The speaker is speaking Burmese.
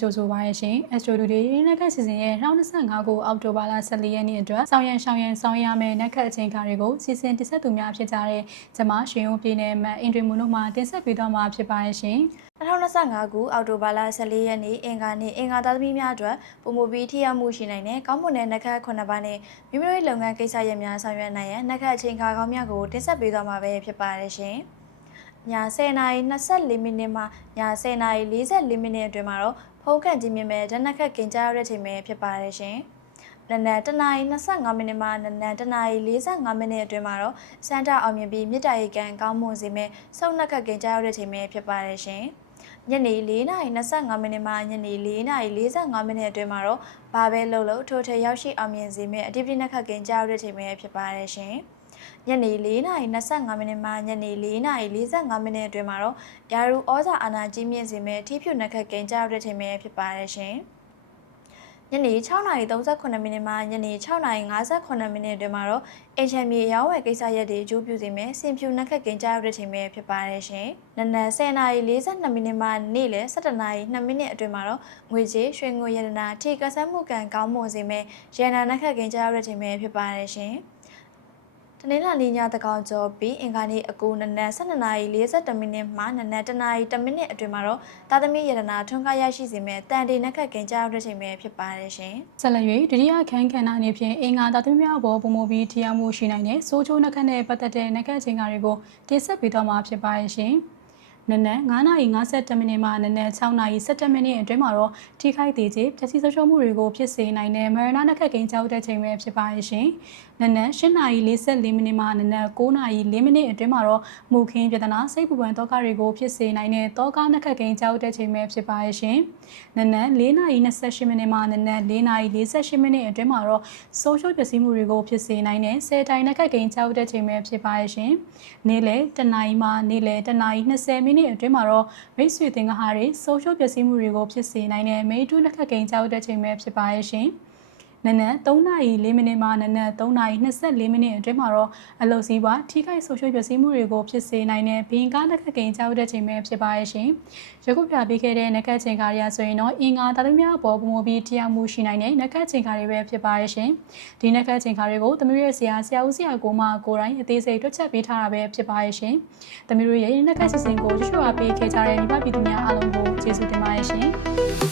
ကြိုဆိုပါရရှင်။ Astro Today နက်ခတ်စီစဉ်ရဲ့2025ခုအောက်တိုဘာလ14ရက်နေ့အတွက်ဆောင်ရန်ရှောင်းရန်ဆောင်ရရမယ့်နက်ခတ်အချိန်ခါတွေကိုစီစဉ်တင်ဆက်သူများဖြစ်ကြတဲ့ကျမရှင်ရုံပြည်နယ်မှာအင်ဒရီမူတို့မှတင်ဆက်ပေးသွားမှာဖြစ်ပါရရှင်။2025ခုအောက်တိုဘာလ14ရက်နေ့အင်္ဂါနေ့အင်္ဂါသားသမီးများအတွက်ပုံမူပြီးထိရောက်မှုရှိနိုင်တဲ့ကောင်းမွန်တဲ့နှက်ခတ်9ပါးနဲ့မိမိတို့ရဲ့လုပ်ငန်းကိစ္စရပ်များဆောင်ရွက်နိုင်ရန်နှက်ခတ်အချိန်ခါကောင်းများကိုတင်ဆက်ပေးသွားမှာပဲဖြစ်ပါတယ်ရှင်။ ည10:24မိနစ်မှည10:44မိနစ်အတွင်းမှာတော့ဖုန်းကန်ကြီးမြင်မဲ့ဓာတ်နှက်ခတ်ကင်ကြားရတဲ့ချိန်ပဲဖြစ်ပါတယ်ရှင်။နနက်10:25မိနစ်မှနနက်10:45မိနစ်အတွင်းမှာတော့စန်တာအောင်မြင်ပြီးမြစ်တာရိတ်ကန်ကောင်းမွန်စေမဲ့စုံနှက်ခတ်ကင်ကြားရတဲ့ချိန်ပဲဖြစ်ပါတယ်ရှင်။ညနေ4:25မိနစ်မှညနေ4:45မိနစ်အတွင်းမှာတော့ဘာပဲလှုပ်လို့ထိုထဲရောက်ရှိအောင်မြင်စေမယ့်အတိပတိနက်ခတ်ကင်ကြားရတဲ့ချိန်ပဲဖြစ်ပါတယ်ရှင်။ ညနေ4:25မိနစ်မှညနေ4:45မိနစ်အတွင်းမှာတော့ယာရူဩဇာအာဏာကြီးမြင့်စေမယ့်အထီးဖြူနက်ခတ်ကင်ကြားရတဲ့ချိန်ပဲဖြစ်ပါတယ်ရှင်။ညနေ6:38မိနစ်မှညနေ6:58မိနစ်အတွင်းမှာတော့အင်ချန်မီရောင်းဝယ်ကိစ္စရပ်တွေအကျိုးပြုစေမယ့်စင်ဖြူနှက်ခတ်ကင်ကြားရတဲ့ချိန်ပဲဖြစ်ပါတယ်ရှင်။နနက်10:42မိနစ်မှနေ့လယ်17:02မိနစ်အတွင်းမှာတော့ငွေကြေးရွှေငွေရတနာထိကဆန်းမှုကံကောင်းမွန်စေမယ့်ရန်နာနှက်ခတ်ကင်ကြားရတဲ့ချိန်ပဲဖြစ်ပါတယ်ရှင်။ တနင်္လာနေ့ညတကောင်ကျော်ပြီးအင်္ဂါနေ့အကူနနက်12:42မိနစ်မှနနက်1:00မိနစ်အတွင်းမှာတော့တာသမီရတနာထွန်းကားရရှိစေမယ့်တန်တေနက်ခတ်ကင်ကြားရတဲ့ချိန်ပဲဖြစ်ပါတယ်ရှင်။ဆက်လက်၍ဒုတိယခန်းခန္ဓာအနေဖြင့်အင်္ဂါသာသမီများဘောပုံမူပြီးထီအောင်မှုရှိနိုင်တဲ့စိုးချိုးနှက်ခတ်နဲ့ပတ်သက်တဲ့နှက်ခတ်ချိန်ကားတွေကိုတင်ဆက်ပေးသွားမှာဖြစ်ပါရဲ့ရှင်။ နနက်9:52မိနစ်မှနနက်6:17မိနစ်အတွင်းမှာတော့ထိခိုက်သေးခြင်းပျက်စီးဆုံးရှုံးမှုတွေကိုဖြစ်စေနိုင်တဲ့မရဏနှက်ခတ်ကိန်းကြောက်တဲ့ချိန်ပဲဖြစ်ပါရဲ့ရှင်။နနက်8:44မိနစ်မှနနက်9:04မိနစ်အတွင်းမှာတော့မူခင်းပြဒနာစိတ်ပူပန်တောကတွေကိုဖြစ်စေနိုင်တဲ့တောကနှက်ခတ်ကိန်းကြောက်တဲ့ချိန်ပဲဖြစ်ပါရဲ့ရှင်။နနက်4:28မိနစ်မှနနက်4:48မိနစ်အတွင်းမှာတော့ဆိုရှယ်ပျက်စီးမှုတွေကိုဖြစ်စေနိုင်တဲ့ဆယ်တိုင်နှက်ခတ်ကိန်းကြောက်တဲ့ချိန်ပဲဖြစ်ပါရဲ့ရှင်။နေ့လယ်တနာရီမှနေ့လယ်တနာရီ20မိနစ်အတွင်းမှာတော့မိတ်ဆွေသင်္ကဟာတွေဆိုရှယ်ပျက်စီးမှုတွေကိုဖြစ်စေနိုင်တဲ့မိတူးနှက်ခတ်ကိန်းကြောက်တဲ့ချိန်ပဲဖြစ်ပါရဲ့ရှင်။ နနက်3:04မိနစ်မှနနက်3:24မိနစ်အတွင်းမှာတော့အလုတ်စည်းပွားထိခိုက်ဆိုရှယ်ပျက်စီးမှုတွေကိုဖြစ်စေနိုင်တဲ့ဘင်ကားနှက်ခတ်ကိန်းကြောက်တဲ့ချိန်ပဲဖြစ်ပါရဲ့ရှင်။ယခုပြပေးခဲ့တဲ့နှက်ခတ်ချိန်ကားရဆိုရင်တော့အင်္ဂါတာသမီးများအပေါ်ပုံမပြီးတရားမှုရှိနိုင်တဲ့နှက်ခတ်ချိန်ကားတွေပဲဖြစ်ပါရဲ့ရှင်။ဒီနှက်ခတ်ချိန်ကားတွေကိုသမီးရဲ့ဆရာဆရာဦးဆရာကိုမကိုတိုင်းအသေးစိတ်တွက်ချက်ပေးထားတာပဲဖြစ်ပါရဲ့ရှင်။သမီးတို့ရဲ့နှက်ခတ်စီစဉ်ကိုရွှေ့ရွှေ့ပေးခဲ့ကြတဲ့မိဘပြည်သူများအားလုံးကိုကျေးဇူးတင်ပါတယ်ရှင်။